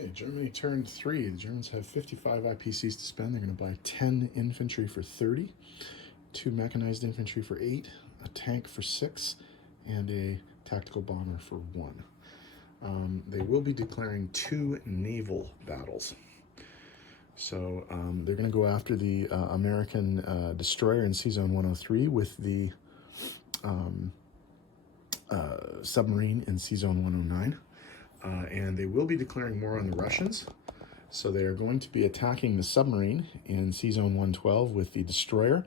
Okay, Germany turned 3. The Germans have 55 IPCs to spend. They're going to buy 10 infantry for 30, 2 mechanized infantry for 8, a tank for 6, and a tactical bomber for 1. They will be declaring 2 naval battles. So they're going to go after the American destroyer in Sea Zone 103 with the submarine in Sea Zone 109. And they will be declaring war on the Russians. So they are going to be attacking the submarine in Sea Zone 112 with the destroyer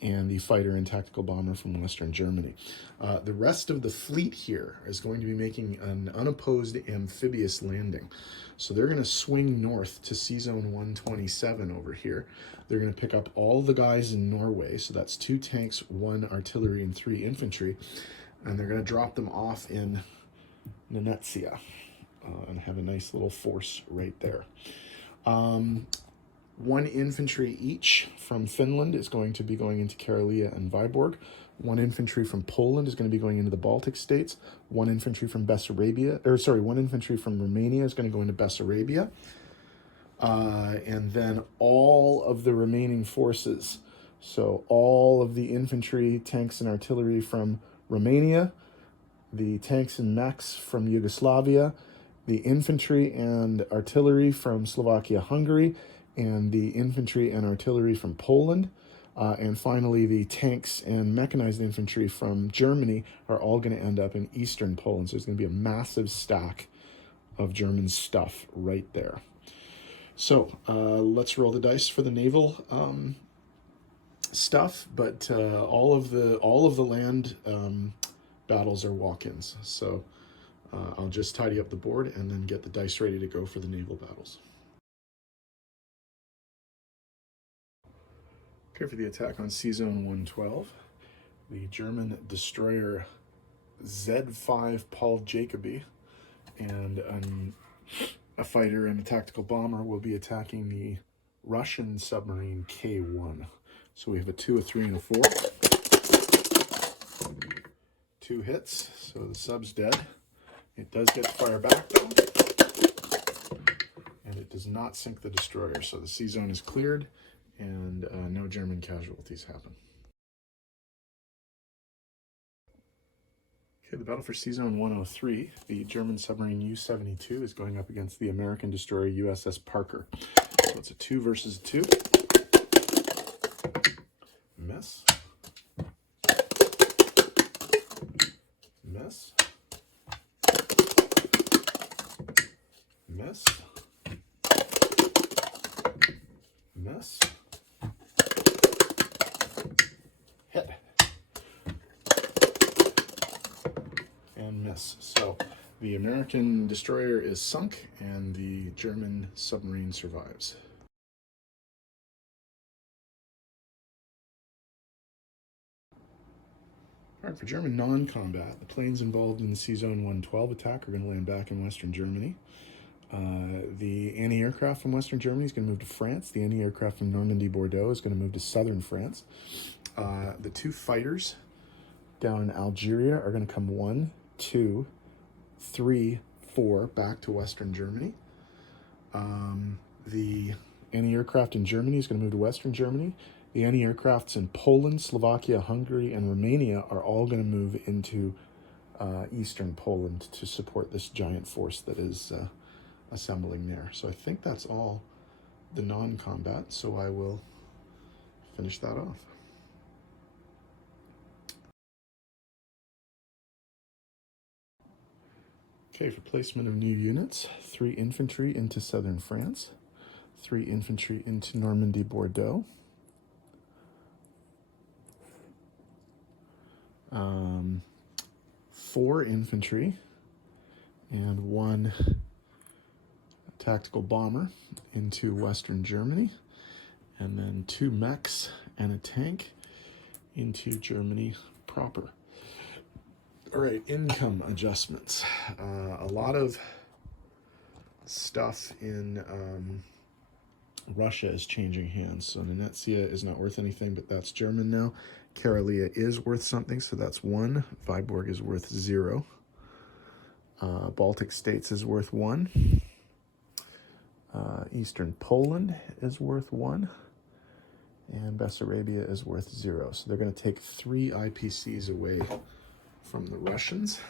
and the fighter and tactical bomber from Western Germany. The rest of the fleet here is going to be making an unopposed amphibious landing. So they're going to swing north to Sea Zone 127 over here. They're going to pick up all the guys in Norway. So that's 2 tanks, 1 artillery, and 3 infantry. And they're going to drop them off in Venezia and have a nice little force right there. 1 infantry each from Finland is going to be going into Karelia and Vyborg. 1 infantry from Poland is going to be going into the Baltic states. 1 infantry from 1 infantry from Romania is going to go into Bessarabia. And then all of the remaining forces, so all of the infantry, tanks, and artillery from Romania, the tanks and mechs from Yugoslavia, the infantry and artillery from Slovakia-Hungary, and the infantry and artillery from Poland, and finally the tanks and mechanized infantry from Germany are all going to end up in eastern Poland. So there's going to be a massive stack of German stuff right there. So let's roll the dice for the naval stuff, but all of the land battles are walk-ins. So I'll just tidy up the board and then get the dice ready to go for the naval battles. Okay, for the attack on Sea Zone 112, the German destroyer Z5 Paul Jacobi and a fighter and a tactical bomber will be attacking the Russian submarine K1. So we have a 2, a 3, and a 4. 2 hits, so the sub's dead. It does get to fire back though, and it does not sink the destroyer. So the sea zone is cleared, and no German casualties happen. Okay, the battle for Sea Zone 103, the German submarine U-72 is going up against the American destroyer USS Parker. So it's a 2 versus 2. Miss. Miss. Miss. Miss. Hit. And miss. So the American destroyer is sunk and the German submarine survives. All right, for German non-combat, the planes involved in the Sea Zone 112 attack are going to land back in Western Germany. The anti-aircraft from Western Germany is going to move to France. The anti-aircraft from Normandy, Bordeaux is going to move to southern France. The 2 fighters down in Algeria are going to come 1, 2, 3, 4 back to Western Germany. The anti-aircraft in Germany is going to move to Western Germany. The anti-aircrafts in Poland, Slovakia, Hungary, and Romania are all going to move into eastern Poland to support this giant force that is assembling there. So I think that's all the non-combat, so I will finish that off. Okay, for placement of new units, 3 infantry into southern France, 3 infantry into Normandy, Bordeaux, 4 infantry and 1 tactical bomber into Western Germany, and then 2 mechs and a tank into Germany proper. All right, income adjustments. A lot of stuff in Russia is changing hands. So Venezia is not worth anything, but that's German now. Karelia is worth something, so that's 1. Vyborg is worth 0. Baltic States is worth 1. Eastern Poland is worth 1, and Bessarabia is worth 0. So they're going to take 3 IPCs away from the Russians.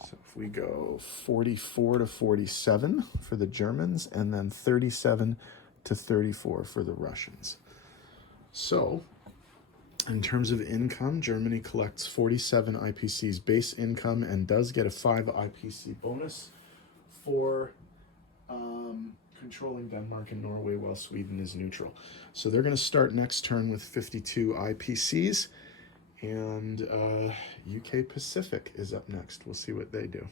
So if we go 44 to 47 for the Germans, and then 37 to 34 for the Russians. So in terms of income, Germany collects 47 IPCs base income and does get a 5 IPC bonus for controlling Denmark and Norway while Sweden is neutral. So they're going to start next turn with 52 IPCs, and UK Pacific is up next. We'll see what they do.